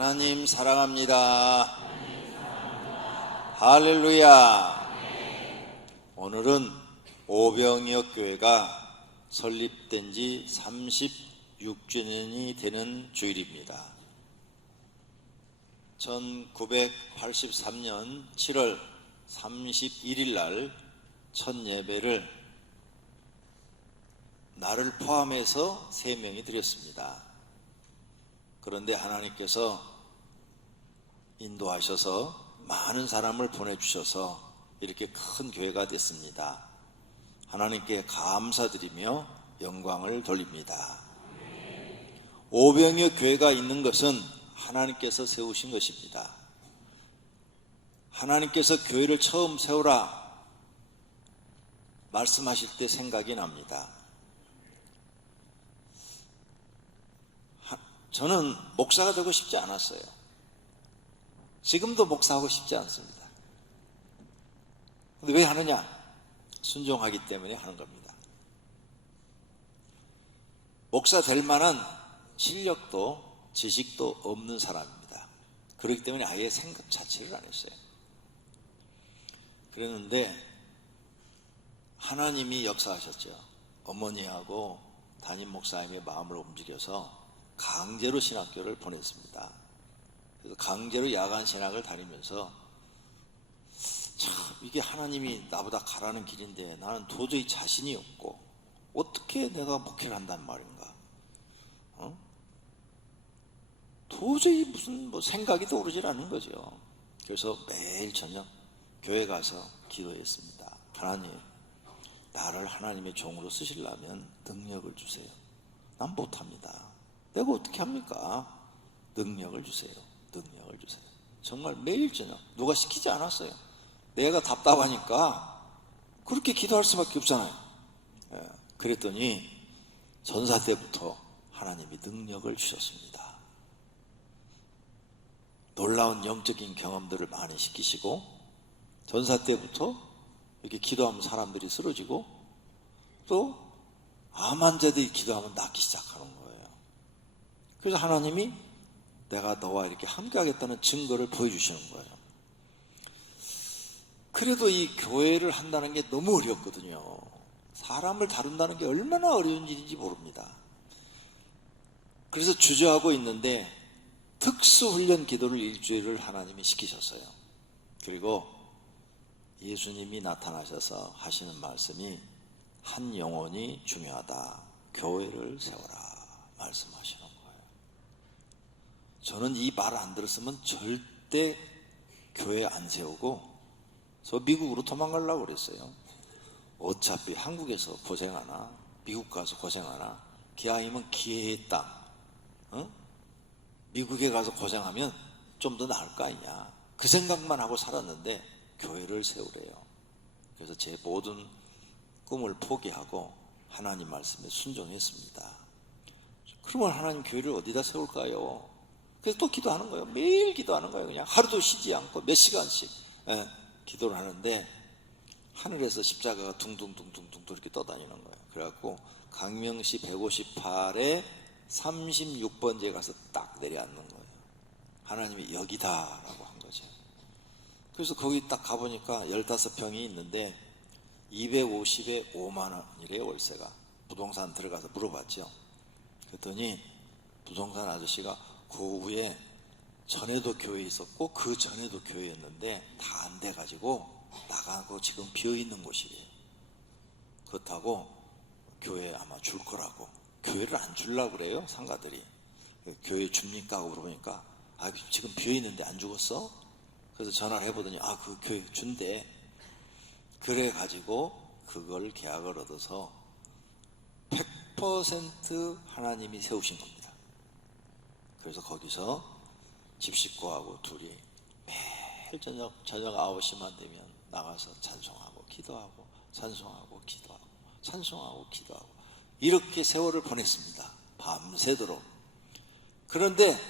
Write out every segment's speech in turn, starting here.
하나님 사랑합니다. 할렐루야. 오늘은 오병이어 교회가 설립된 지 36주년이 되는 주일입니다. 1983년 7월 31일 날 첫 예배를 나를 포함해서 3명이 드렸습니다. 그런데 하나님께서 인도하셔서 많은 사람을 보내주셔서 이렇게 큰 교회가 됐습니다. 하나님께 감사드리며 영광을 돌립니다. 오병이어 교회가 있는 것은 하나님께서 세우신 것입니다. 하나님께서 교회를 처음 세우라 말씀하실 때 생각이 납니다. 저는 목사가 되고 싶지 않았어요. 지금도 목사하고 싶지 않습니다. 근데 왜 하느냐? 순종하기 때문에 하는 겁니다. 목사 될 만한 실력도 지식도 없는 사람입니다. 그렇기 때문에 아예 생각 자체를 안 했어요. 그랬는데 하나님이 역사하셨죠. 어머니하고 담임 목사님의 마음을 움직여서 강제로 신학교를 보냈습니다. 그래서 강제로 야간 신학을 다니면서 참 이게 하나님이 나보다 가라는 길인데 나는 도저히 자신이 없고 어떻게 내가 목회를 한단 말인가? 도저히 무슨 생각이 떠오르질 않는 거죠. 그래서 매일 저녁 교회 가서 기도했습니다. 하나님, 나를 하나님의 종으로 쓰시려면 능력을 주세요. 난 못합니다. 내가 어떻게 합니까? 능력을 주세요. 능력을 주세요. 정말 매일 저녁 누가 시키지 않았어요. 내가 답답하니까 그렇게 기도할 수밖에 없잖아요. 그랬더니 전사 때부터 하나님이 능력을 주셨습니다. 놀라운 영적인 경험들을 많이 시키시고 전사 때부터 이렇게 기도하면 사람들이 쓰러지고 또 암 환자들이 기도하면 낫기 시작하는 거예요. 그래서 하나님이 내가 너와 이렇게 함께 하겠다는 증거를 보여주시는 거예요. 그래도 이 교회를 한다는 게 너무 어렵거든요. 사람을 다룬다는 게 얼마나 어려운 일인지 모릅니다. 그래서 주저하고 있는데 특수훈련 기도를 일주일을 하나님이 시키셨어요. 그리고 예수님이 나타나셔서 하시는 말씀이 한 영혼이 중요하다. 교회를 세워라 말씀하시는 거예요. 저는 이 말을 안 들었으면 절대 교회 안 세우고 저 미국으로 도망가려고 그랬어요. 어차피 한국에서 고생하나 미국 가서 고생하나 기아이면 기회의 땅, 미국에 가서 고생하면 좀 더 나을 거 아니냐, 그 생각만 하고 살았는데 교회를 세우래요. 그래서 제 모든 꿈을 포기하고 하나님 말씀에 순종했습니다. 그러면 하나님 교회를 어디다 세울까요? 그래서 또 기도하는 거예요. 매일 기도하는 거예요. 그냥 하루도 쉬지 않고 몇 시간씩 기도를 하는데 하늘에서 십자가가 둥둥둥둥둥 이렇게 떠다니는 거예요. 그래갖고 강명시 158에 36번지에 가서 딱 내려앉는 거예요. 하나님이 여기다라고 한 거죠. 그래서 거기 딱 가보니까 15평이 있는데 250에 5만 원이래요, 월세가. 부동산 들어가서 물어봤죠. 그랬더니 부동산 아저씨가 그 후에 전에도 교회 있었고 그 전에도 교회였는데 다 안 돼가지고 나가고 지금 비어있는 곳이래요. 그렇다고 교회 아마 줄 거라고. 교회를 안 주려고 그래요, 상가들이. 교회 줍니까 하고 물어보니까 지금 비어있는데 안 죽었어? 그래서 전화를 해보더니 그 교회 준대. 그래가지고 그걸 계약을 얻어서 100% 하나님이 세우신 겁니다. 그래서 거기서 집식구하고 둘이 매일 저녁 9시만 되면 나가서 찬송하고 기도하고 찬송하고 기도하고 찬송하고 기도하고 이렇게 세월을 보냈습니다. 밤새도록. 그런데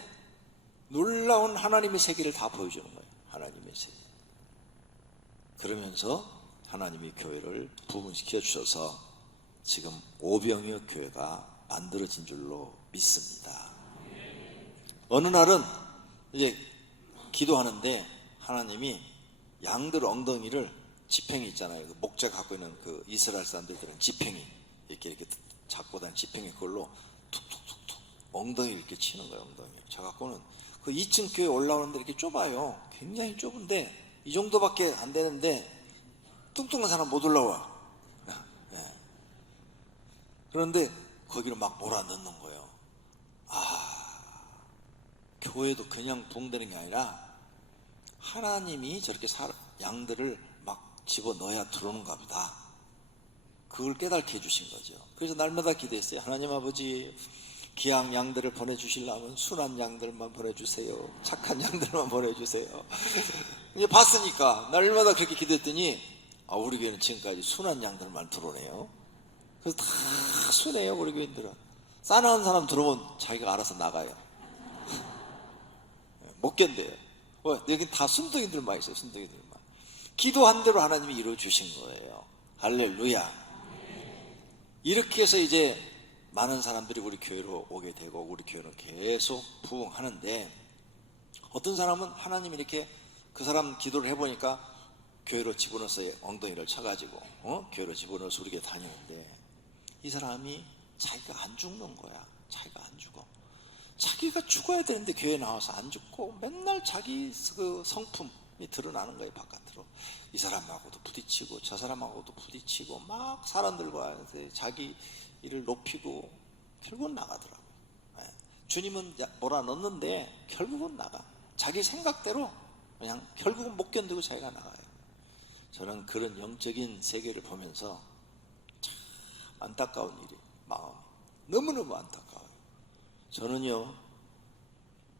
놀라운 하나님의 세계를 다 보여주는 거예요. 하나님의 세계. 그러면서 하나님이 교회를 부흥시켜 주셔서 지금 오병이어 교회가 만들어진 줄로 믿습니다. 어느 날은 이제 기도하는데 하나님이 양들 엉덩이를, 지팽이 있잖아요. 그 목재 갖고 있는 그 이스라엘 사람들은 지팽이, 이렇게 잡고 다니는 지팽이, 그걸로 툭툭툭툭 엉덩이를 이렇게 치는 거예요. 엉덩이. 저 갖고는 그 2층 교회 올라오는데 이렇게 좁아요. 굉장히 좁은데 이 정도밖에 안 되는데 뚱뚱한 사람 못 올라와. 네. 그런데 거기를 막 몰아넣는 거예요. 교회도 그냥 부흥되는 게 아니라 하나님이 저렇게 양들을 막 집어넣어야 들어오는가 보다. 그걸 깨닫게 해주신 거죠. 그래서 날마다 기도했어요. 하나님 아버지, 귀한 양들을 보내주시려면 순한 양들만 보내주세요. 착한 양들만 보내주세요. 이제 봤으니까 날마다 그렇게 기도했더니 우리 교회는 지금까지 순한 양들만 들어오네요. 그래서 다 순해요. 우리 교인들은 싸나운 사람 들어오면 자기가 알아서 나가요. 못 견뎌요. 여기 다 순둥이들만 있어요. 순둥이들만. 기도한 대로 하나님이 이루어 주신 거예요. 할렐루야. 이렇게 해서 이제 많은 사람들이 우리 교회로 오게 되고 우리 교회는 계속 부흥하는데, 어떤 사람은 하나님이 이렇게 그 사람 기도를 해보니까 교회로 집어넣어서 엉덩이를 쳐가지고 교회로 집어넣어서 우리 교회 다니는데, 이 사람이 자기가 안 죽는 거야. 자기가 안 죽어. 자기가 죽어야 되는데 교회에 나와서 안 죽고 맨날 자기 그 성품이 드러나는 거예요. 바깥으로. 이 사람하고도 부딪히고 저 사람하고도 부딪히고 막 사람들과 자기 일을 높이고 결국은 나가더라고요. 주님은 몰아넣는데 결국은 나가. 자기 생각대로 그냥 결국은 못 견디고 자기가 나가요. 저는 그런 영적인 세계를 보면서 참 안타까운 일이, 마음이 너무너무 안타까워요. 저는요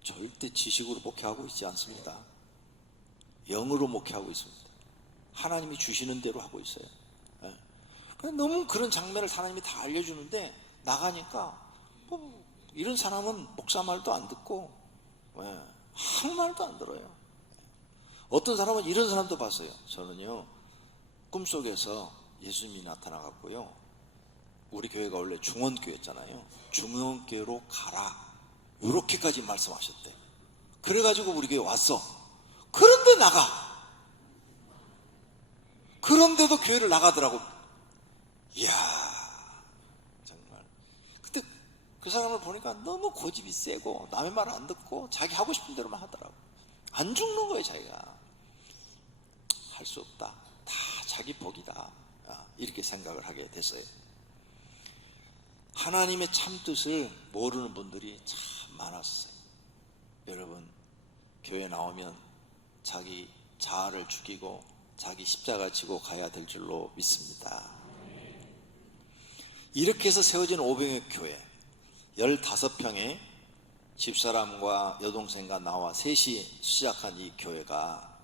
절대 지식으로 목회하고 있지 않습니다. 영으로 목회하고 있습니다. 하나님이 주시는 대로 하고 있어요. 너무 그런 장면을 하나님이 다 알려주는데 나가니까 이런 사람은 목사 말도 안 듣고 아무 말도 안 들어요. 어떤 사람은 이런 사람도 봤어요. 저는요 꿈속에서 예수님이 나타나갖고요, 우리 교회가 원래 중원교회였잖아요. 중원교회로 가라, 이렇게까지 말씀하셨대. 그래가지고 우리 교회 왔어. 그런데 나가. 그런데도 교회를 나가더라고. 이야, 정말. 그때 그 사람을 보니까 너무 고집이 세고 남의 말 안 듣고 자기 하고 싶은 대로만 하더라고. 안 죽는 거예요. 자기가 할 수 없다, 다 자기 복이다, 이렇게 생각을 하게 됐어요. 하나님의 참뜻을 모르는 분들이 참 많았어요. 여러분, 교회 나오면 자기 자아를 죽이고 자기 십자가 지고 가야 될 줄로 믿습니다. 이렇게 해서 세워진 오병의 교회, 15평에 집사람과 여동생과 나와 셋이 시작한 이 교회가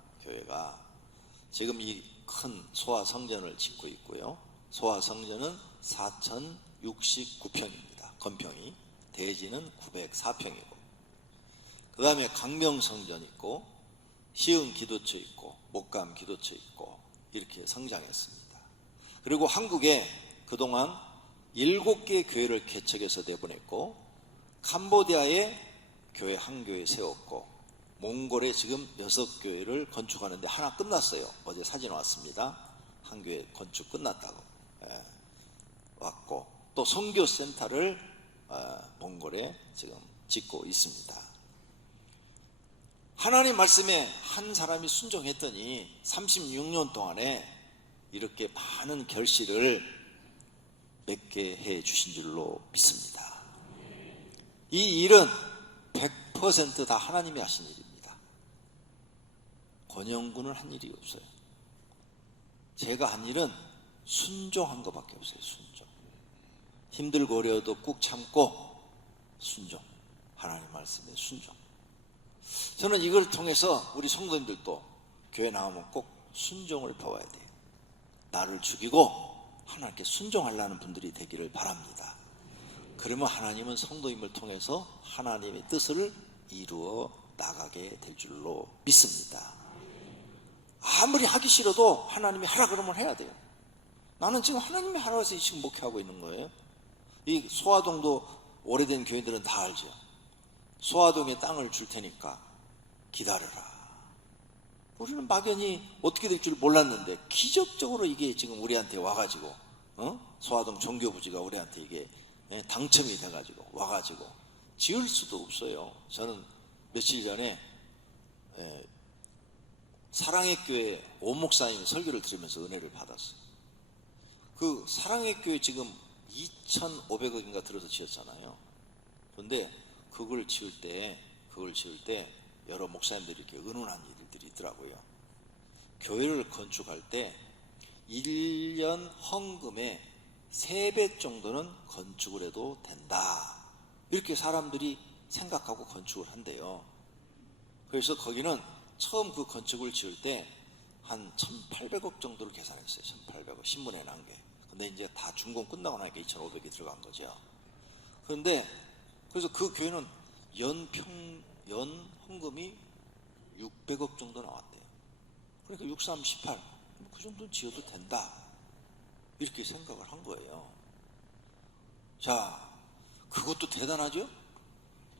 지금 이 큰 소아 성전을 짓고 있고요. 소아 성전은 4069평입니다. 건평이. 대지는 904평이고, 그 다음에 강명성전 있고 시흥 기도처 있고 목감 기도처 있고, 이렇게 성장했습니다. 그리고 한국에 그동안 7개의 교회를 개척해서 내보냈고, 캄보디아에 교회 한 교회 세웠고, 몽골에 지금 6교회를 건축하는데 하나 끝났어요. 어제 사진 왔습니다. 한 교회 건축 끝났다고 왔고, 또 선교센터를 몽골에 지금 짓고 있습니다. 하나님 말씀에 한 사람이 순종했더니 36년 동안에 이렇게 많은 결실을 맺게 해 주신 줄로 믿습니다. 이 일은 100% 다 하나님이 하신 일입니다. 권영군은 한 일이 없어요. 제가 한 일은 순종한 것밖에 없어요. 순종. 힘들고 어려워도 꾹 참고 순종. 하나님 말씀에 순종. 저는 이걸 통해서 우리 성도님들도 교회 나오면 꼭 순종을 배워야 돼요. 나를 죽이고 하나님께 순종하려는 분들이 되기를 바랍니다. 그러면 하나님은 성도님을 통해서 하나님의 뜻을 이루어 나가게 될 줄로 믿습니다. 아무리 하기 싫어도 하나님이 하라 그러면 해야 돼요. 나는 지금 하나님이 하라고 해서 지금 목회하고 있는 거예요. 이 소아동도 오래된 교회들은 다 알죠. 소아동에 땅을 줄 테니까 기다려라. 우리는 막연히 어떻게 될 줄 몰랐는데 기적적으로 이게 지금 우리한테 와가지고 소아동 종교부지가 우리한테 이게 당첨이 돼가지고 와가지고 지을 수도 없어요. 저는 며칠 전에 사랑의 교회 오 목사님 설교를 들으면서 은혜를 받았어요. 그 사랑의 교회 지금 2,500억인가 들어서 지었잖아요. 그런데 그걸 지을 때 여러 목사님들이 이렇게 의논한 일들이 있더라고요. 교회를 건축할 때 1년 헌금의 3배 정도는 건축을 해도 된다. 이렇게 사람들이 생각하고 건축을 한대요. 그래서 거기는 처음 그 건축을 지을 때 한 1,800억 정도를 계산했어요. 1,800억 신문에 난 게. 근데 이제 다 준공 끝나고 나니까 2,500이 들어간 거죠. 그런데 그래서 그 교회는 연 헌금이 600억 정도 나왔대요. 그러니까 6, 3, 18, 그 정도는 지어도 된다. 이렇게 생각을 한 거예요. 자, 그것도 대단하죠?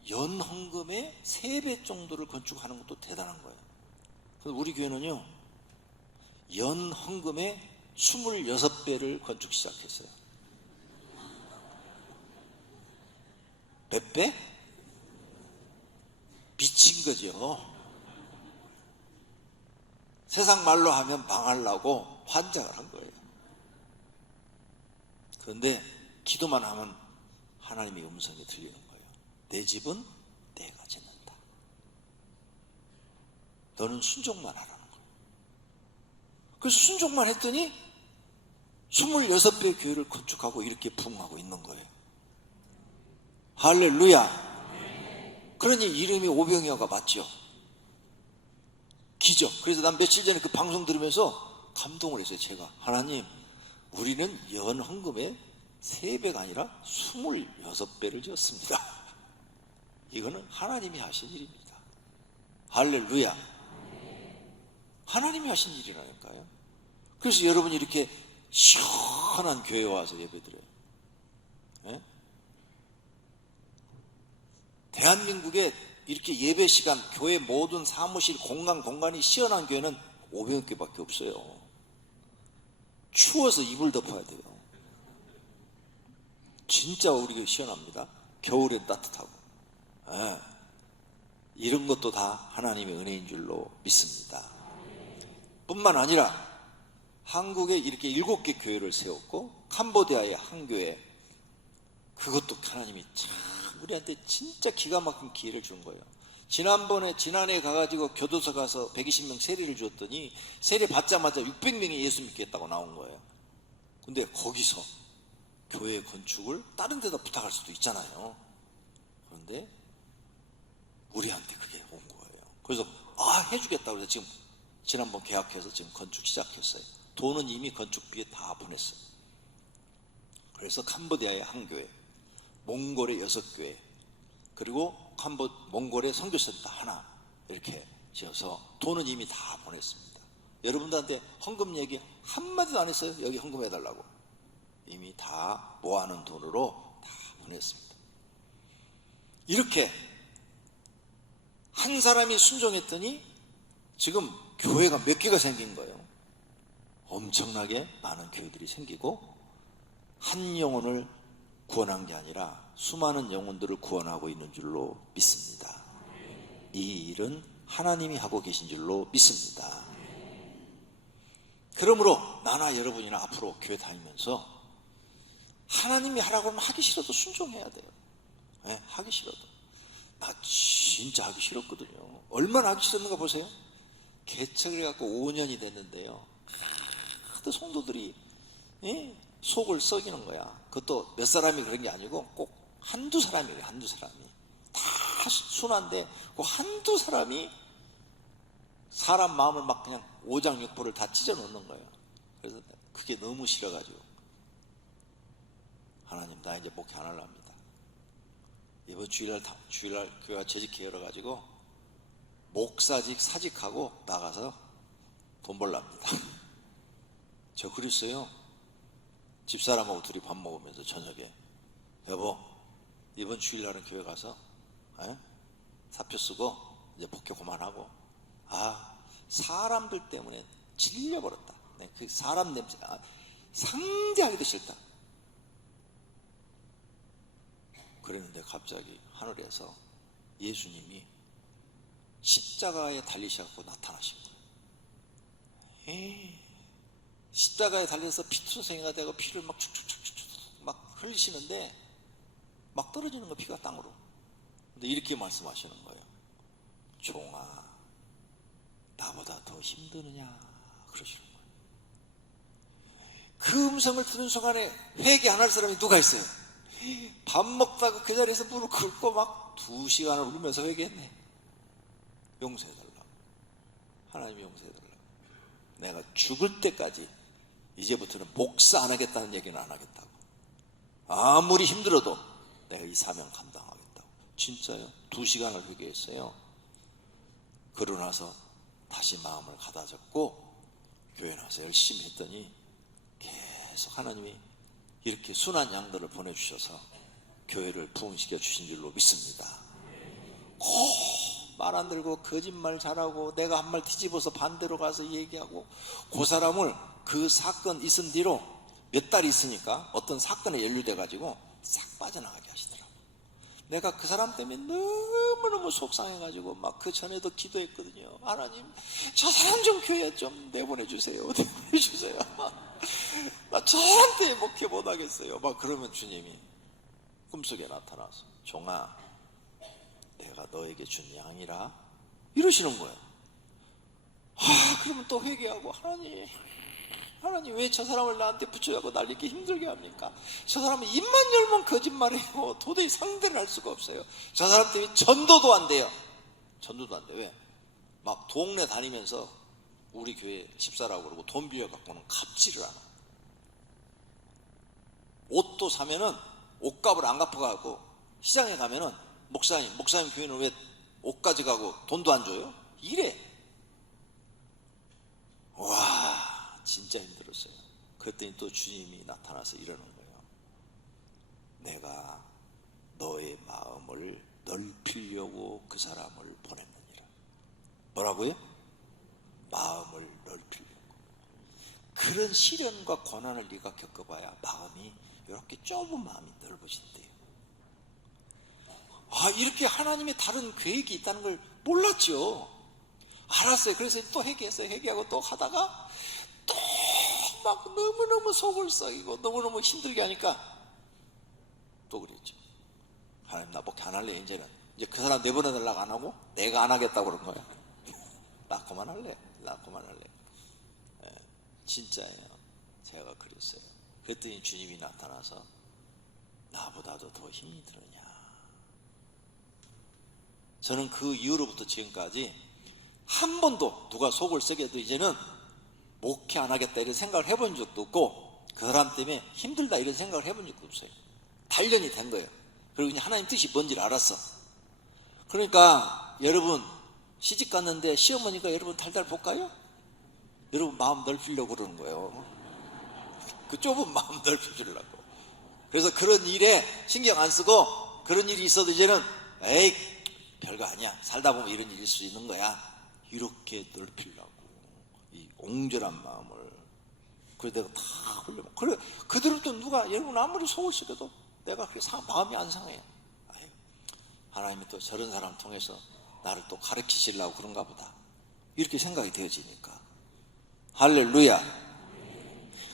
연 헌금의 3배 정도를 건축하는 것도 대단한 거예요. 그래서 우리 교회는요, 연 헌금의 26배를 건축 시작했어요. 몇 배? 미친 거죠. 세상 말로 하면 망하려고 환장을 한 거예요. 그런데 기도만 하면 하나님의 음성이 들리는 거예요. 내 집은 내가 짓는다. 너는 순종만 하라는 거예요. 그래서 순종만 했더니 26배의 교회를 건축하고 이렇게 부흥하고 있는 거예요. 할렐루야. 그러니 이름이 오병이어가 맞죠. 기적. 그래서 난 며칠 전에 그 방송 들으면서 감동을 했어요. 제가 하나님, 우리는 연 헌금의 3배가 아니라 26배를 지었습니다. 이거는 하나님이 하신 일입니다. 할렐루야. 하나님이 하신 일이라니까요. 그래서 여러분이 이렇게 시원한 교회에 와서 예배드려요. 네? 대한민국에 이렇게 예배 시간, 교회 모든 사무실, 공간이 시원한 교회는 500개밖에 없어요. 추워서 이불 덮어야 돼요. 진짜 우리가 시원합니다. 겨울엔 따뜻하고. 네. 이런 것도 다 하나님의 은혜인 줄로 믿습니다. 뿐만 아니라 한국에 이렇게 7개 교회를 세웠고 캄보디아에 한 교회, 그것도 하나님이 참 우리한테 진짜 기가 막힌 기회를 준 거예요. 지난해 가가지고 교도소 가서 120명 세례를 주었더니 세례 받자마자 600명이 예수 믿겠다고 나온 거예요. 근데 거기서 교회 건축을 다른 데다 부탁할 수도 있잖아요. 그런데 우리한테 그게 온 거예요. 그래서 해주겠다고 해서 지금 지난번 계약해서 지금 건축 시작했어요. 돈은 이미 건축비에 다 보냈어요. 그래서 캄보디아의 한 교회, 몽골의 6교회, 그리고 몽골의 선교센터 하나 이렇게 지어서 돈은 이미 다 보냈습니다. 여러분들한테 헌금 얘기 한마디도 안 했어요. 여기 헌금해달라고. 이미 다 모아놓은 돈으로 다 보냈습니다. 이렇게 한 사람이 순종했더니 지금 교회가 몇 개가 생긴 거예요. 엄청나게 많은 교회들이 생기고 한 영혼을 구원한 게 아니라 수많은 영혼들을 구원하고 있는 줄로 믿습니다. 이 일은 하나님이 하고 계신 줄로 믿습니다. 그러므로 나나 여러분이나 앞으로 교회 다니면서 하나님이 하라고 하면 하기 싫어도 순종해야 돼요. 네, 하기 싫어도. 나 진짜 하기 싫었거든요. 얼마나 하기 싫었는가 보세요. 개척을 해갖고 5년이 됐는데요, 하도 성도들이 속을 썩이는 거야. 그것도 몇 사람이 그런 게 아니고 꼭 한두 사람이에요. 한두 사람이 다 순한데 그 한두 사람이 사람 마음을 막 그냥 오장육부를 다 찢어 놓는 거예요. 그래서 그게 너무 싫어가지고 하나님, 나 이제 목회 안 하려 합니다. 이번 주일날 교회가 재직회 열어가지고 목사직 사직하고 나가서 돈 벌려 합니다. 저 그랬어요. 집사람하고 둘이 밥 먹으면서 저녁에, 여보, 이번 주일날은 교회 가서 사표 쓰고 이제 목회 그만하고, 사람들 때문에 질려버렸다. 그 사람 냄새, 상대하기도 싫다. 그랬는데 갑자기 하늘에서 예수님이 십자가에 달리셔서 나타나신 거예요. 십자가에 달려서 피투성이가 되고 피를 막 축축축축 막 흘리시는데 막 떨어지는 거, 피가 땅으로. 근데 이렇게 말씀하시는 거예요. 종아, 나보다 더 힘드느냐, 그러시는 거예요. 그 음성을 들은 순간에 회개 안 할 사람이 누가 있어요? 밥 먹다가 그 자리에서 무릎 꿇고 막 2시간을 울면서 회개했네. 용서해달라고. 하나님 용서해달라고. 내가 죽을 때까지 이제부터는 목사 안 하겠다는 얘기는 안 하겠다고. 아무리 힘들어도 내가 이 사명 감당하겠다고. 진짜요? 2시간을 회개했어요. 그러고 나서 다시 마음을 가다잡고 교회 나와서 열심히 했더니 계속 하나님이 이렇게 순한 양들을 보내주셔서 교회를 부흥시켜 주신 줄로 믿습니다. 말 안 들고 거짓말 잘하고 내가 한 말 뒤집어서 반대로 가서 얘기하고, 그 사람을 그 사건 있은 뒤로 몇 달 있으니까 어떤 사건에 연루돼 가지고 싹 빠져나가게 하시더라고. 내가 그 사람 때문에 너무너무 속상해 가지고 막 그 전에도 기도했거든요. 하나님, 저 사람 좀 교회 좀 내보내주세요. 내보내주세요. 나 저 사람 때문에 목회 못하겠어요. 막 그러면 주님이 꿈속에 나타나서, 종아, 내가 너에게 준 양이라, 이러시는 거예요. 그러면 또 회개하고, 하나님 왜 저 사람을 나한테 붙여갖고 날 이렇게 힘들게 합니까? 저 사람은 입만 열면 거짓말해요. 도저히 상대를 할 수가 없어요. 저 사람 때문에 전도도 안 돼요. 전도도 안 돼. 왜? 막 동네 다니면서 우리 교회 집사라고 그러고 돈 빌려갖고는 갚지를 않아. 옷도 사면은 옷값을 안 갚아가고 시장에 가면은 목사님 교회는 왜 옷까지 가고 돈도 안 줘요? 이래. 와, 진짜 힘들었어요. 그랬더니 또 주님이 나타나서 이러는 거예요. 내가 너의 마음을 넓히려고 그 사람을 보냈느니라. 뭐라고요? 마음을 넓히려고. 그런 시련과 고난을 네가 겪어봐야 마음이 이렇게 좁은 마음이 넓어진대요. 이렇게 하나님의 다른 계획이 있다는 걸 몰랐죠. 알았어요. 그래서 또 회개했어요. 회개하고 또 하다가 또 막 너무너무 속을 썩이고 너무너무 힘들게 하니까 또 그랬죠. 하나님, 나 목회 안 할래. 이제 그 사람 내보내달라고 안 하고 내가 안 하겠다고 그런 거야. 나 그만할래. 진짜예요. 제가 그랬어요. 그랬더니 주님이 나타나서, 나보다도 더 힘이 드느냐. 저는 그 이후로부터 지금까지 한 번도 누가 속을 썩여도 이제는 목회 안 하겠다 이런 생각을 해본 적도 없고, 그 사람 때문에 힘들다 이런 생각을 해본 적도 없어요. 단련이 된 거예요. 그리고 이제 하나님 뜻이 뭔지를 알았어. 그러니까 여러분 시집 갔는데 시어머니가 여러분 달달 볶아요? 여러분 마음 넓히려고 그러는 거예요. 그 좁은 마음 넓히려고. 그래서 그런 일에 신경 안 쓰고, 그런 일이 있어도 이제는 에이 별거 아니야, 살다 보면 이런 일일 수 있는 거야, 이렇게 넓히려고 이 옹졸한 마음을. 그래서 내가 다 흘려면, 그래 그들은 또 누가 여러분 아무리 속을 썩여도 내가 그렇게 마음이 안 상해요. 하나님이 또 저런 사람 통해서 나를 또 가르치시려고 그런가 보다, 이렇게 생각이 되어지니까. 할렐루야.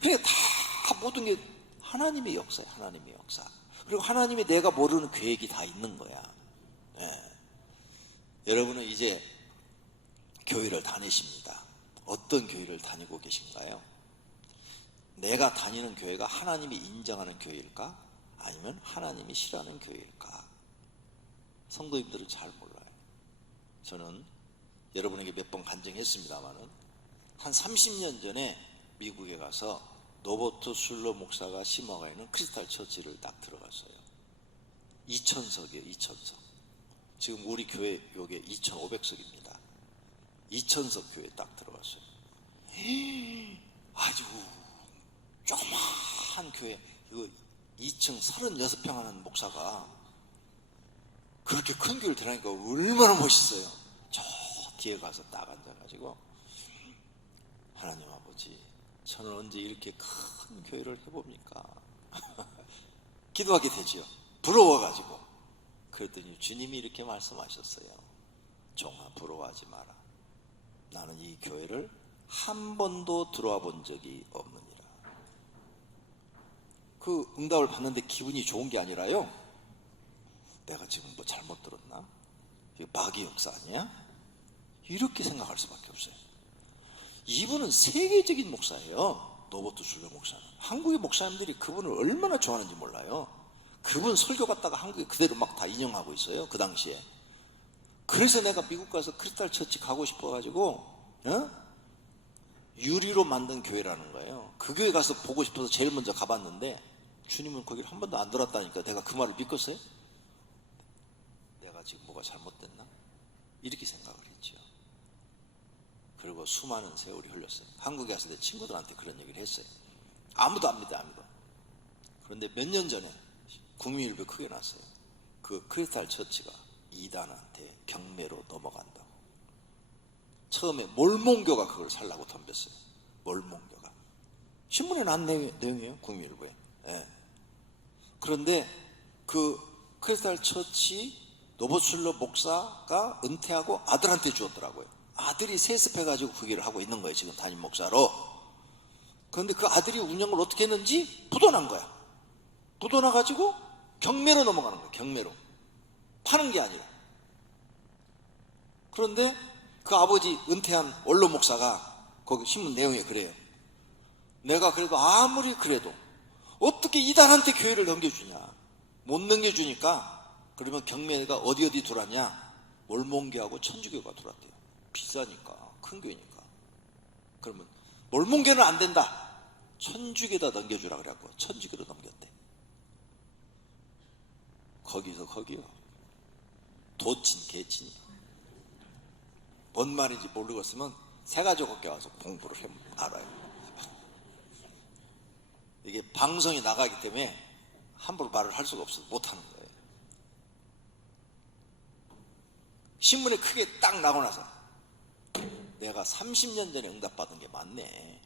그러니까 다 모든 게 하나님의 역사예요. 하나님의 역사. 그리고 하나님이 내가 모르는 계획이 다 있는 거야. 여러분은 이제 교회를 다니십니다. 어떤 교회를 다니고 계신가요? 내가 다니는 교회가 하나님이 인정하는 교회일까? 아니면 하나님이 싫어하는 교회일까? 성도님들은 잘 몰라요. 저는 여러분에게 몇 번 간증했습니다마는 한 30년 전에 미국에 가서 노버트 술로 목사가 심어가 있는 크리스탈 처치를 딱 들어갔어요. 2000석이에요. 2000석. 지금 우리 교회 요게 2500석입니다. 2000석 교회 딱 들어갔어요. 아주 조그마한 교회, 이거 2층 36평 하는 목사가 그렇게 큰 교회를 들어가니까 얼마나 멋있어요. 저 뒤에 가서 딱 앉아가지고 하나님 아버지, 저는 언제 이렇게 큰 교회를 해봅니까? 기도하게 되지요. 부러워가지고. 그랬더니 주님이 이렇게 말씀하셨어요. 종아, 부러워하지 마라. 나는 이 교회를 한 번도 들어와 본 적이 없느니라. 그 응답을 받는데 기분이 좋은 게 아니라요, 내가 지금 뭐 잘못 들었나? 이게 마귀 역사 아니야? 이렇게 생각할 수밖에 없어요. 이분은 세계적인 목사예요. 노버트 슐러 목사는. 한국의 목사님들이 그분을 얼마나 좋아하는지 몰라요. 그분 설교 갔다가 한국에 그대로 막 다 인용하고 있어요, 그 당시에. 그래서 내가 미국 가서 크리스탈 처치 가고 싶어가지고 유리로 만든 교회라는 거예요. 그 교회 가서 보고 싶어서 제일 먼저 가봤는데 주님은 거기를 한 번도 안 들었다니까 내가 그 말을 믿겠어요? 내가 지금 뭐가 잘못됐나? 이렇게 생각을 했죠. 그리고 수많은 세월이 흘렀어요. 한국에 갔을 때 친구들한테 그런 얘기를 했어요. 아무도 안 믿어, 아무도. 그런데 몇 년 전에 국민일보에 크게 났어요. 그 크리스탈 처치가 이단한테 경매로 넘어간다고. 처음에 몰몬교가 그걸 살라고 덤볐어요. 몰몬교가. 신문에 난 내용이에요, 국민일보에. 예. 그런데 그 크리스탈 처치 노버슐러 목사가 은퇴하고 아들한테 주었더라고요. 아들이 세습해가지고 그 일을 하고 있는 거예요, 지금 담임 목사로. 그런데 그 아들이 운영을 어떻게 했는지 부도난 거야. 부도나가지고 경매로 넘어가는 거야, 경매로. 파는 게 아니라. 그런데 그 아버지 은퇴한 원로 목사가 거기 신문 내용에 그래요. 내가 그래도 아무리 그래도 어떻게 이단한테 교회를 넘겨주냐. 못 넘겨주니까 그러면 경매가 어디 들어왔냐. 몰몬교하고 천주교가 들어왔대요. 비싸니까, 큰 교회니까. 그러면 몰몬교는 안 된다, 천주교에다 넘겨주라 그래갖고 천주교로 넘겼대. 거기서 거기요. 도친 개친이야. 뭔 말인지 모르겠으면 새가족학교 와서 공부를 해 알아요. 이게 방송이 나가기 때문에 함부로 말을 할 수가 없어서 못하는 거예요. 신문에 크게 딱 나고 나서 내가 30년 전에 응답받은 게 맞네.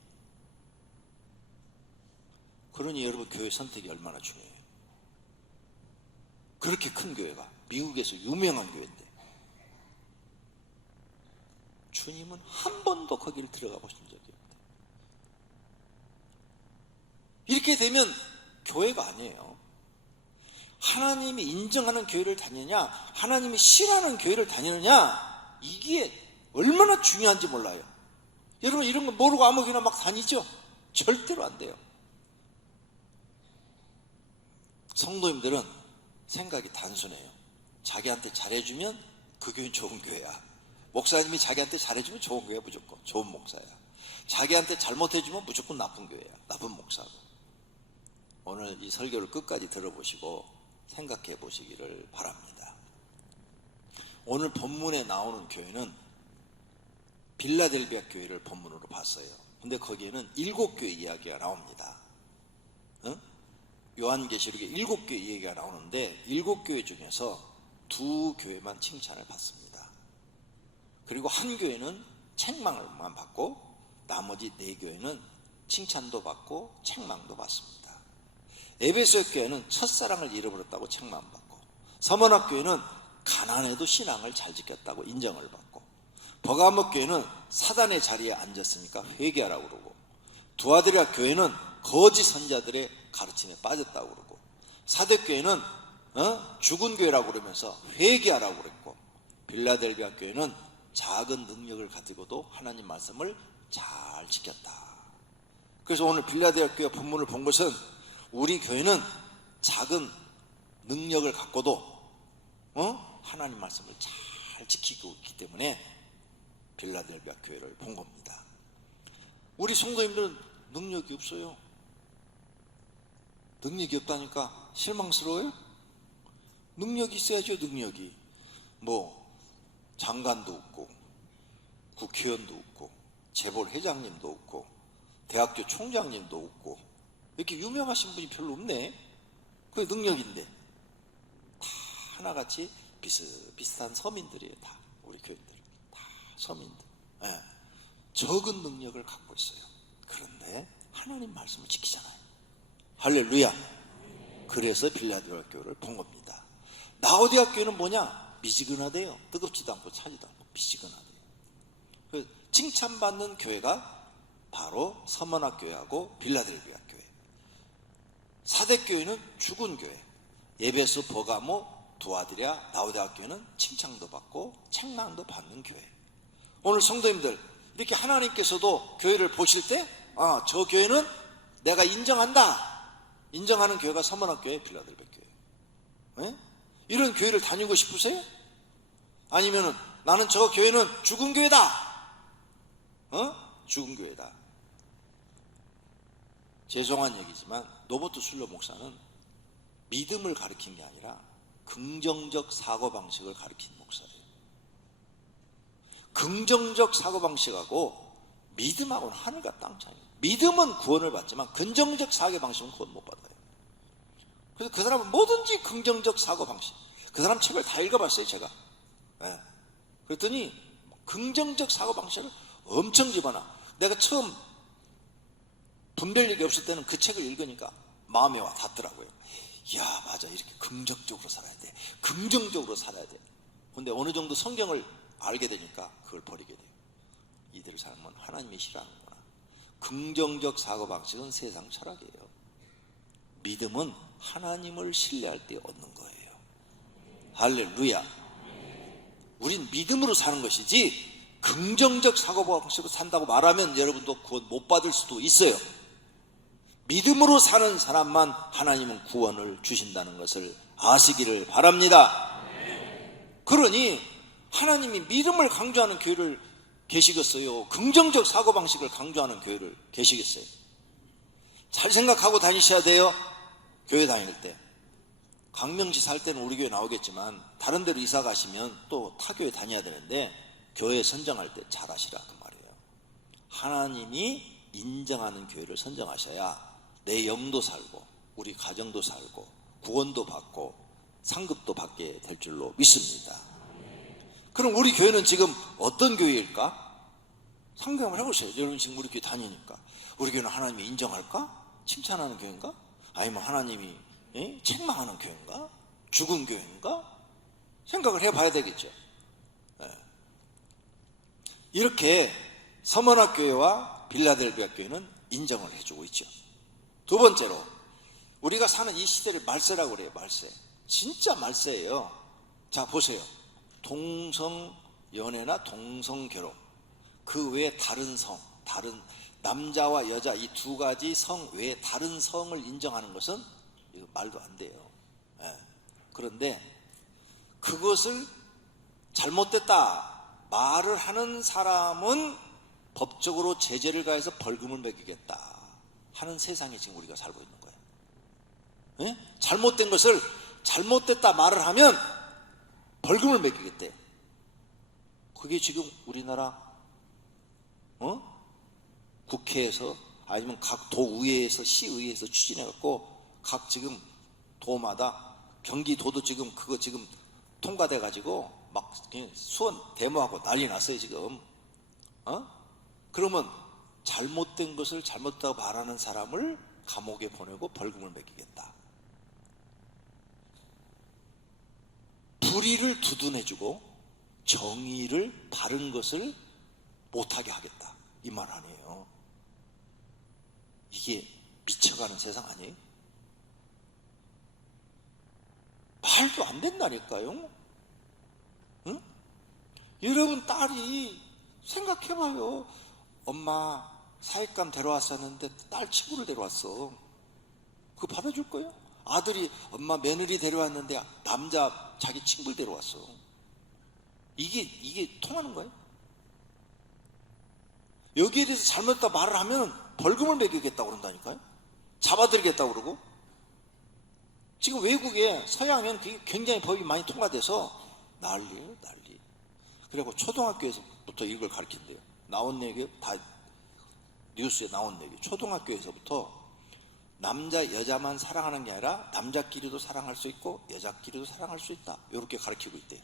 그러니 여러분, 교회 선택이 얼마나 중요해요. 그렇게 큰 교회가 미국에서 유명한 교회인데 주님은 한 번도 거기를 들어가 보신 적이 없대요. 이렇게 되면 교회가 아니에요. 하나님이 인정하는 교회를 다니느냐, 하나님이 싫어하는 교회를 다니느냐, 이게 얼마나 중요한지 몰라요. 여러분, 이런 거 모르고 아무거나 막 다니죠? 절대로 안 돼요. 성도님들은 생각이 단순해요. 자기한테 잘해주면 그 교회는 좋은 교회야. 목사님이 자기한테 잘해주면 좋은 교회야, 무조건 좋은 목사야. 자기한테 잘못해주면 무조건 나쁜 교회야, 나쁜 목사고. 오늘 이 설교를 끝까지 들어보시고 생각해 보시기를 바랍니다. 오늘 본문에 나오는 교회는 빌라델비아 교회를 본문으로 봤어요. 근데 거기에는 7교회 이야기가 나옵니다. 요한계시록에 7교회 이야기가 나오는데 7교회 중에서 2교회만 칭찬을 받습니다. 그리고 한 교회는 책망을만 받고 나머지 4교회는 칭찬도 받고 책망도 받습니다. 에베소 교회는 첫사랑을 잃어버렸다고 책망받고, 서머나 교회는 가난해도 신앙을 잘 지켰다고 인정을 받고, 버가모 교회는 사단의 자리에 앉았으니까 회개하라고 그러고, 두아드리아 교회는 거짓 선자들의 가르침에 빠졌다고 그러고, 사도교회는 죽은 교회라고 그러면서 회개하라고 그랬고, 빌라델비아 교회는 작은 능력을 가지고도 하나님 말씀을 잘 지켰다. 그래서 오늘 빌라델비아 교회 본문을 본 것은 우리 교회는 작은 능력을 갖고도 하나님 말씀을 잘 지키고 있기 때문에 빌라델비아 교회를 본 겁니다. 우리 성도님들은 능력이 없어요. 능력이 없다니까 실망스러워요? 능력이 있어야죠. 능력이 뭐 장관도 없고 국회의원도 없고 재벌 회장님도 없고 대학교 총장님도 없고 이렇게 유명하신 분이 별로 없네. 그게 능력인데 다 하나같이 비슷비슷한 서민들이에요. 다 우리 교인들 다 서민들. 예. 적은 능력을 갖고 있어요. 그런데 하나님 말씀을 지키잖아요. 할렐루야. 그래서 빌라델피아 교회를 본 겁니다. 라오디게아 교회는 뭐냐? 미지근하대요. 뜨겁지도 않고 차지도 않고 미지근하대요. 칭찬받는 교회가 바로 서머나 교회하고 빌라델피아 교회. 사대 교회는 죽은 교회. 에베소, 버가모, 두아디라, 라오디게아 교회는 칭찬도 받고 책망도 받는 교회. 오늘 성도님들, 이렇게 하나님께서도 교회를 보실 때, 저 교회는 내가 인정한다. 인정하는 교회가 서머나 교회, 빌라델피아 교회. 네? 이런 교회를 다니고 싶으세요? 아니면은 나는 저 교회는 죽은 교회다. 죽은 교회다. 죄송한 얘기지만 노버트 슐러 목사는 믿음을 가르친 게 아니라 긍정적 사고방식을 가르친 목사예요. 긍정적 사고방식하고 믿음하고는 하늘과 땅 차이예요. 믿음은 구원을 받지만 긍정적 사고방식은 구원 못 받아요. 그래서 그 사람은 뭐든지 긍정적 사고방식. 그 사람 책을 다 읽어봤어요, 제가. 네. 그랬더니 긍정적 사고방식을 엄청 집어넣어. 내가 처음 분별력이 없을 때는 그 책을 읽으니까 마음에 와 닿더라고요. 이야, 맞아. 이렇게 긍정적으로 살아야 돼. 긍정적으로 살아야 돼. 근데 어느 정도 성경을 알게 되니까 그걸 버리게 돼요. 이들의 삶은 하나님이 싫어하는구나. 긍정적 사고방식은 세상 철학이에요. 믿음은 하나님을 신뢰할 때 얻는 거예요. 할렐루야. 우린 믿음으로 사는 것이지 긍정적 사고방식으로 산다고 말하면 여러분도 구원 못 받을 수도 있어요. 믿음으로 사는 사람만 하나님은 구원을 주신다는 것을 아시기를 바랍니다. 그러니 하나님이 믿음을 강조하는 교회를 계시겠어요? 긍정적 사고방식을 강조하는 교회를 계시겠어요? 잘 생각하고 다니셔야 돼요. 교회 다닐 때. 광명시 살 때는 우리 교회 나오겠지만 다른 데로 이사 가시면 또 타 교회 다녀야 되는데 교회 선정할 때 잘 하시라 그 말이에요. 하나님이 인정하는 교회를 선정하셔야 내 영도 살고 우리 가정도 살고 구원도 받고 상급도 받게 될 줄로 믿습니다. 그럼 우리 교회는 지금 어떤 교회일까? 상상을 해보세요. 여러분 지금 우리 교회 다니니까 우리 교회는 하나님이 인정할까? 칭찬하는 교회인가? 아니면 하나님이 책망하는 교회인가? 죽은 교회인가? 생각을 해봐야 되겠죠. 이렇게 서머나 교회와 빌라델피아 교회는 인정을 해주고 있죠. 두 번째로 우리가 사는 이 시대를 말세라고 그래요. 말세. 진짜 말세예요. 자 보세요. 동성연애나 동성결혼 그 외에 다른 성, 다른 남자와 여자 이 두 가지 성 외에 다른 성을 인정하는 것은 이거 말도 안 돼요. 그런데 그것을 잘못됐다 말을 하는 사람은 법적으로 제재를 가해서 벌금을 매기겠다 하는 세상에 지금 우리가 살고 있는 거예요. 잘못된 것을 잘못됐다 말을 하면 벌금을 매기겠대요. 그게 지금 우리나라 국회에서 아니면 각 도의회에서 시의회에서 추진해갖고 각 지금 도마다 경기도도 지금 그거 지금 통과돼 가지고 막 수원 데모하고 난리 났어요 지금. 그러면 잘못된 것을 잘못다고 말하는 사람을 감옥에 보내고 벌금을 매기겠다. 불의를 두둔해주고 정의를 바른 것을 못하게 하겠다 이 말 아니에요. 이게 미쳐가는 세상 아니에요? 말도 안 된다니까요. 응? 여러분 딸이 생각해봐요. 엄마 사익감 데려왔었는데 딸 친구를 데려왔어. 그거 받아줄 거예요? 아들이 엄마 며느리 데려왔는데 남자 자기 친구를 데려왔어. 이게 통하는 거예요? 여기에 대해서 잘못했다 말을 하면 벌금을 매기겠다고 그런다니까요. 잡아들이겠다고 그러고. 지금 외국에 서양은 그게 굉장히 법이 많이 통과돼서 난리예요, 난리. 그리고 초등학교에서부터 이걸 가르친대요. 나온 얘기 다 뉴스에 나온 얘기. 초등학교에서부터 남자 여자만 사랑하는 게 아니라 남자끼리도 사랑할 수 있고 여자끼리도 사랑할 수 있다. 이렇게 가르치고 있대요.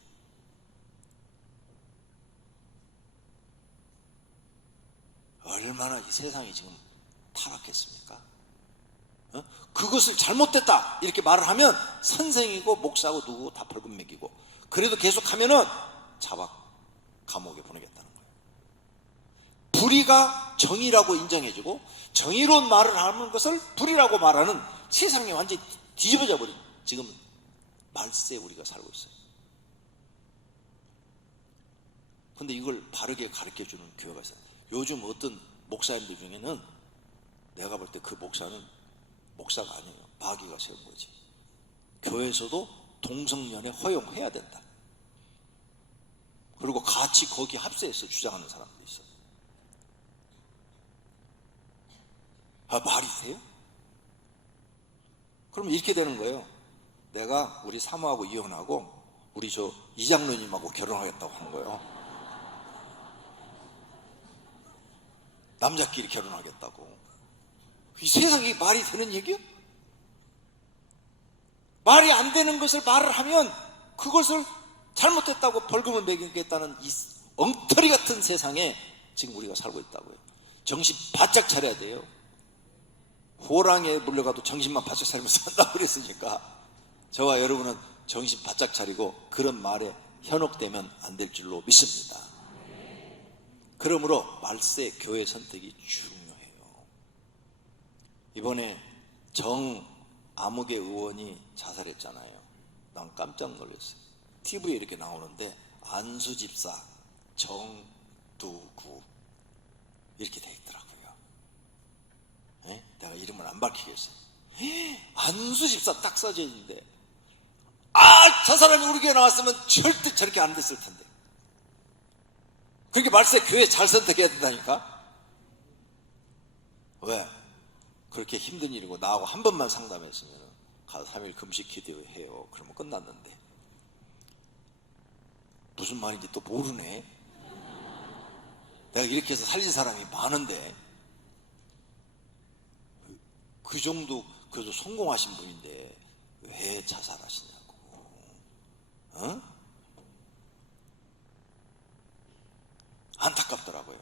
얼마나 이 세상이 지금 타락했습니까? 그것을 잘못됐다 이렇게 말을 하면 선생이고 목사고 누구고 다 벌금 매기고, 그래도 계속하면은 잡아 감옥에 보내겠다는 거예요. 불의가 정의라고 인정해주고 정의로운 말을 하는 것을 불의라고 말하는 세상이 완전히 뒤집어져 버린 지금 말세에 우리가 살고 있어요. 근데 이걸 바르게 가르쳐주는 교회가 있어요. 요즘 어떤 목사님들 중에는 내가 볼 때 그 목사는 목사가 아니에요. 마귀가 세운 거지. 교회에서도 동성연애 허용해야 된다. 그리고 같이 거기 합세해서 주장하는 사람도 있어요. 말이 돼요? 그러면 이렇게 되는 거예요. 내가 우리 사모하고 이혼하고 우리 저 이장로님하고 결혼하겠다고 하는 거예요. 남자끼리 결혼하겠다고. 이 세상이 말이 되는 얘기야? 말이 안 되는 것을 말을 하면 그것을 잘못했다고 벌금을 매기겠다는 이 엉터리 같은 세상에 지금 우리가 살고 있다고요. 정신 바짝 차려야 돼요. 호랑이에 물려가도 정신만 바짝 차리면 산다고 그랬으니까 저와 여러분은 정신 바짝 차리고 그런 말에 현혹되면 안 될 줄로 믿습니다. 그러므로 말세 교회 선택이 중요해요. 이번에 아무개 의원이 자살했잖아요. 난 깜짝 놀랐어요. TV에 이렇게 나오는데 안수 집사 정두구 이렇게 돼 있더라고요. 내가 이름을 안 밝히겠어요. 안수 집사 딱 써져 있는데, 저 사람이 우리 교회 나왔으면 절대 저렇게 안 됐을 텐데. 그렇게 말세 교회 잘 선택해야 된다니까. 왜? 그렇게 힘든 일이고 나하고 한 번만 상담했으면 가서 3일 금식 기도해요. 그러면 끝났는데 무슨 말인지 또 모르네. 내가 이렇게 해서 살린 사람이 많은데 그 정도 그래도 성공하신 분인데 왜 자살하시냐고. 안타깝더라고요.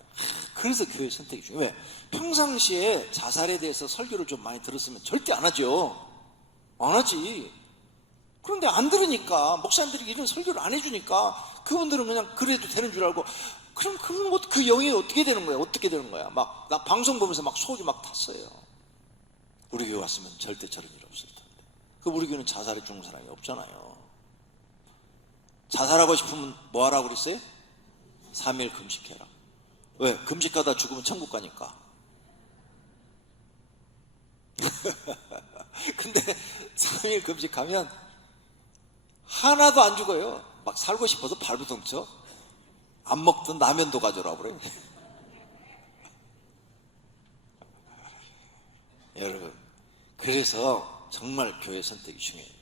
그래서 교회 선택이 중요해요. 왜? 평상시에 자살에 대해서 설교를 좀 많이 들었으면 절대 안 하죠. 안 하지. 그런데 안 들으니까, 목사님들이 이런 설교를 안 해주니까 그분들은 그냥 그래도 되는 줄 알고, 그럼 그 영이 어떻게 되는 거야? 어떻게 되는 거야? 막 나 방송 보면서 막 소주 막 탔어요. 우리 교회 왔으면 절대 저런 일 없을 텐데. 우리 교회는 자살에 죽는 사람이 없잖아요. 자살하고 싶으면 뭐 하라고 그랬어요? 3일 금식해라. 왜? 금식하다 죽으면 천국 가니까. 근데 3일 금식하면 하나도 안 죽어요. 막 살고 싶어서 발부둥 쳐. 안 먹던 라면도 가져라 그래. 여러분, 그래서 정말 교회 선택이 중요해요.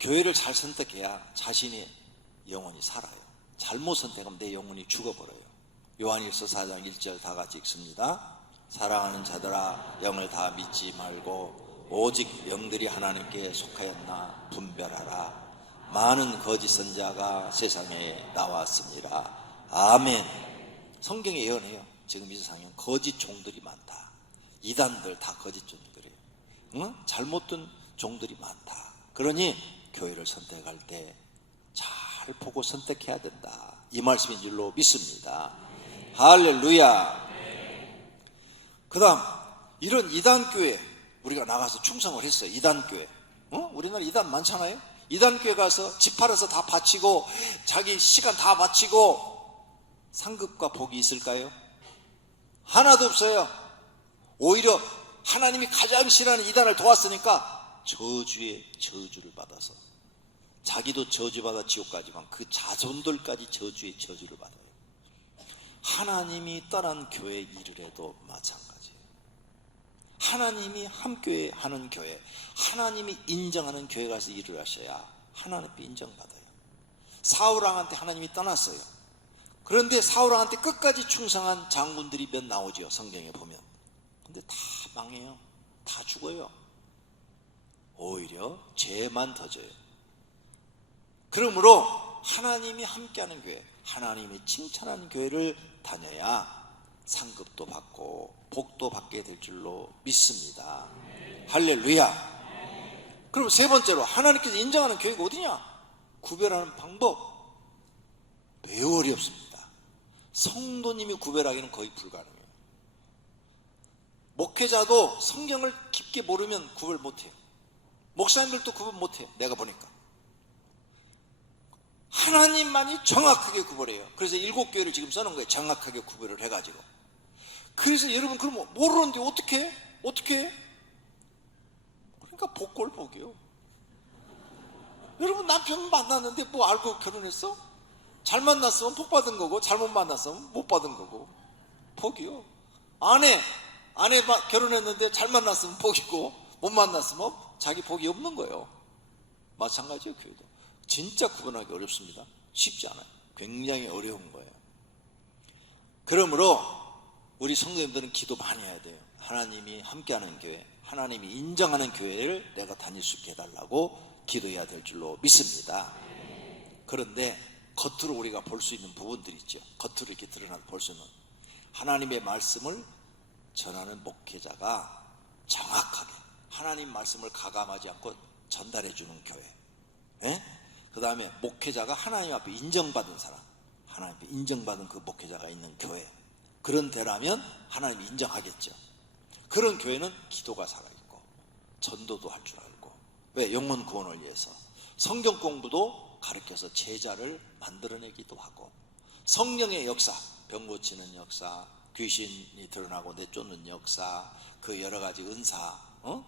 교회를 잘 선택해야 자신의 영혼이 살아요. 잘못 선택하면 내 영혼이 죽어버려요. 요한일서 4장 1절 다 같이 읽습니다. 사랑하는 자들아, 영을 다 믿지 말고 오직 영들이 하나님께 속하였나 분별하라. 많은 거짓 선자가 세상에 나왔습니다. 아멘. 성경에 예언해요. 지금 이 세상에 거짓 종들이 많다. 이단들 다 거짓 종들이에요. 잘못된 종들이 많다. 그러니 교회를 선택할 때 잘 보고 선택해야 된다. 이 말씀인 줄로 믿습니다. 할렐루야. 그 다음, 이런 이단교회 우리가 나가서 충성을 했어요. 이단교회. 우리나라 이단 많잖아요. 이단교회 가서 집 팔아서 다 바치고 자기 시간 다 바치고 상급과 복이 있을까요? 하나도 없어요. 오히려 하나님이 가장 싫어하는 이단을 도왔으니까 저주에 저주를 받아서, 자기도 저주받아 지옥 가지만 그 자손들까지 저주에 저주를 받아요. 하나님이 떠난 교회 일을 해도 마찬가지예요. 하나님이 함께 하는 교회, 하나님이 인정하는 교회 가서 일을 하셔야 하나님께 인정받아요. 사울왕한테 하나님이 떠났어요. 그런데 사울왕한테 끝까지 충성한 장군들이 몇 나오죠, 성경에 보면. 근데 다 망해요. 다 죽어요. 오히려 죄만 더 져요. 그러므로 하나님이 함께하는 교회, 하나님이 칭찬하는 교회를 다녀야 상급도 받고 복도 받게 될 줄로 믿습니다. 할렐루야. 그럼 세 번째로 하나님께서 인정하는 교회가 어디냐? 구별하는 방법 매우 어렵습니다. 성도님이 구별하기는 거의 불가능해요. 목회자도 성경을 깊게 모르면 구별 못해요. 목사님들도 구분 못해요. 내가 보니까 하나님만이 정확하게 구별해요. 그래서 7교회를 지금 써놓은 거예요. 정확하게 구별을 해가지고. 그래서 여러분 그럼 모르는데 어떻게 해? 그러니까 복골복이요. 여러분 남편 만났는데 뭐 알고 결혼했어? 잘 만났으면 복 받은 거고 잘못 만났으면 못 받은 거고 복이요. 아내 결혼했는데 잘 만났으면 복이고 못 만났으면 자기 복이 없는 거예요. 마찬가지예요. 교회도 진짜 구분하기 어렵습니다. 쉽지 않아요. 굉장히 어려운 거예요. 그러므로 우리 성도님들은 기도 많이 해야 돼요. 하나님이 함께하는 교회, 하나님이 인정하는 교회를 내가 다닐 수 있게 해달라고 기도해야 될 줄로 믿습니다. 그런데 겉으로 우리가 볼 수 있는 부분들이 있죠. 겉으로 이렇게 드러나서 볼 수 있는 하나님의 말씀을 전하는 목회자가 정확하게 하나님 말씀을 가감하지 않고 전달해 주는 교회. 그 다음에 목회자가 하나님 앞에 인정받은 사람, 하나님 앞에 인정받은 그 목회자가 있는 교회. 그런 데라면 하나님이 인정하겠죠. 그런 교회는 기도가 살아있고 전도도 할 줄 알고, 왜? 영혼 구원을 위해서 성경 공부도 가르쳐서 제자를 만들어내기도 하고, 성령의 역사, 병 고치는 역사, 귀신이 드러나고 내쫓는 역사, 그 여러 가지 은사,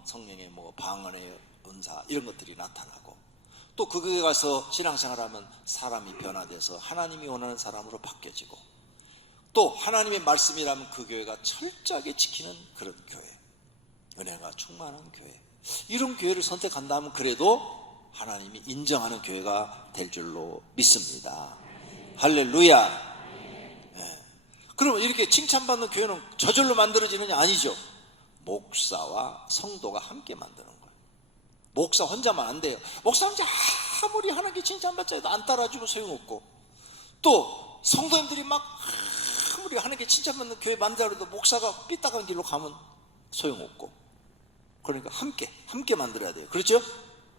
성령의 뭐 방언의 은사, 이런 것들이 나타나고, 또 그 교회 가서 신앙생활하면 사람이 변화돼서 하나님이 원하는 사람으로 바뀌어지고, 또 하나님의 말씀이라면 그 교회가 철저하게 지키는 그런 교회, 은혜가 충만한 교회, 이런 교회를 선택한다면 그래도 하나님이 인정하는 교회가 될 줄로 믿습니다. 할렐루야. 그러면 이렇게 칭찬받는 교회는 저절로 만들어지느냐? 아니죠. 목사와 성도가 함께 만드는 거예요. 목사 혼자만 안 돼요. 목사 혼자 아무리 하나님께 칭찬받자 해도 안 따라주면 소용없고, 또 성도님들이 막 아무리 하나님께 칭찬받는 교회 만들어도 목사가 삐딱한 길로 가면 소용없고, 그러니까 함께 만들어야 돼요. 그렇죠?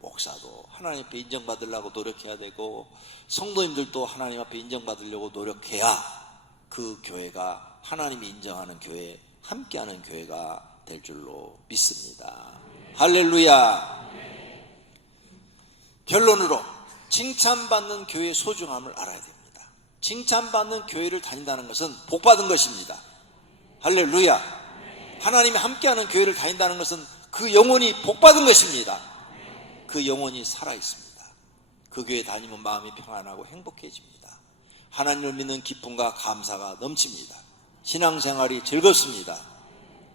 목사도 하나님 앞에 인정받으려고 노력해야 되고, 성도님들도 하나님 앞에 인정받으려고 노력해야 그 교회가 하나님이 인정하는 교회, 함께하는 교회가 될 줄로 믿습니다. 할렐루야. 결론으로 칭찬받는 교회의 소중함을 알아야 됩니다. 칭찬받는 교회를 다닌다는 것은 복받은 것입니다. 할렐루야. 하나님이 함께하는 교회를 다닌다는 것은 그 영혼이 복받은 것입니다. 그 영혼이 살아있습니다. 그 교회 다니면 마음이 평안하고 행복해집니다. 하나님을 믿는 기쁨과 감사가 넘칩니다. 신앙생활이 즐겁습니다.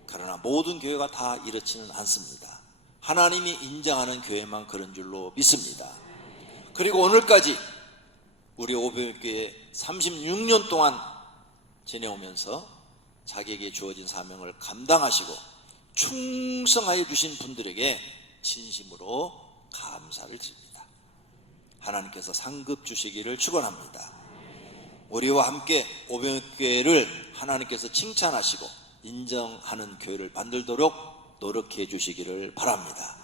그러나 모든 교회가 다 이렇지는 않습니다. 하나님이 인정하는 교회만 그런 줄로 믿습니다. 그리고 오늘까지 우리 오병이교회 36년 동안 지내오면서 자기에게 주어진 사명을 감당하시고 충성하여 주신 분들에게 진심으로 감사를 드립니다. 하나님께서 상급 주시기를 축원합니다. 우리와 함께 오병이교회를 하나님께서 칭찬하시고 인정하는 교회를 만들도록 노력해 주시기를 바랍니다.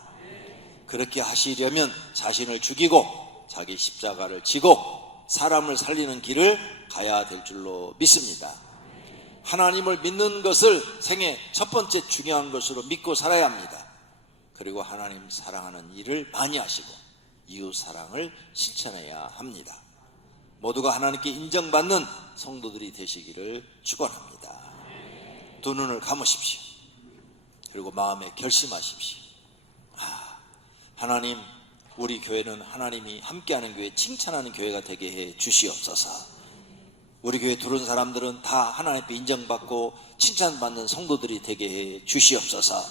그렇게 하시려면 자신을 죽이고 자기 십자가를 지고 사람을 살리는 길을 가야 될 줄로 믿습니다. 하나님을 믿는 것을 생애 첫 번째 중요한 것으로 믿고 살아야 합니다. 그리고 하나님 사랑하는 일을 많이 하시고 이웃 사랑을 실천해야 합니다. 모두가 하나님께 인정받는 성도들이 되시기를 축원합니다. 두 눈을 감으십시오. 그리고 마음에 결심하십시오. 하나님, 우리 교회는 하나님이 함께하는 교회, 칭찬하는 교회가 되게 해 주시옵소서. 우리 교회 들어온 사람들은 다 하나님 앞에 인정받고 칭찬받는 성도들이 되게 해 주시옵소서.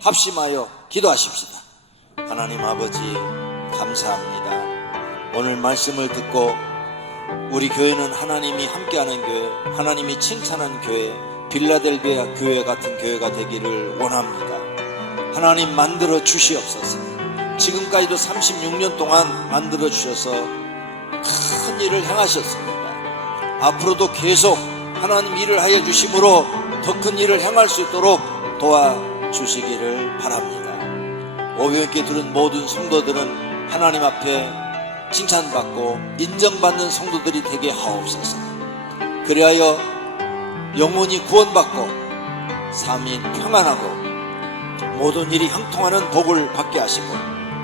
합심하여 기도하십시다. 하나님 아버지, 감사합니다. 오늘 말씀을 듣고 우리 교회는 하나님이 함께하는 교회, 하나님이 칭찬하는 교회, 빌라델비아 교회 같은 교회가 되기를 원합니다. 하나님 만들어 주시옵소서. 지금까지도 36년 동안 만들어 주셔서 큰 일을 행하셨습니다. 앞으로도 계속 하나님 일을 하여 주심으로 더 큰 일을 행할 수 있도록 도와주시기를 바랍니다. 오병이께 들은 모든 성도들은 하나님 앞에 칭찬받고 인정받는 성도들이 되게 하옵소서. 그리하여 영혼이 구원받고 삶이 평안하고 모든 일이 형통하는 복을 받게 하시고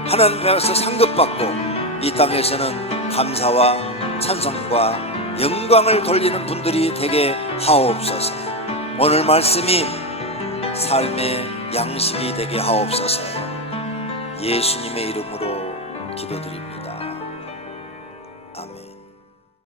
하나님 앞에서 상급받고 이 땅에서는 감사와 찬송과 영광을 돌리는 분들이 되게 하옵소서. 오늘 말씀이 삶의 양식이 되게 하옵소서. 예수님의 이름으로 기도드립니다.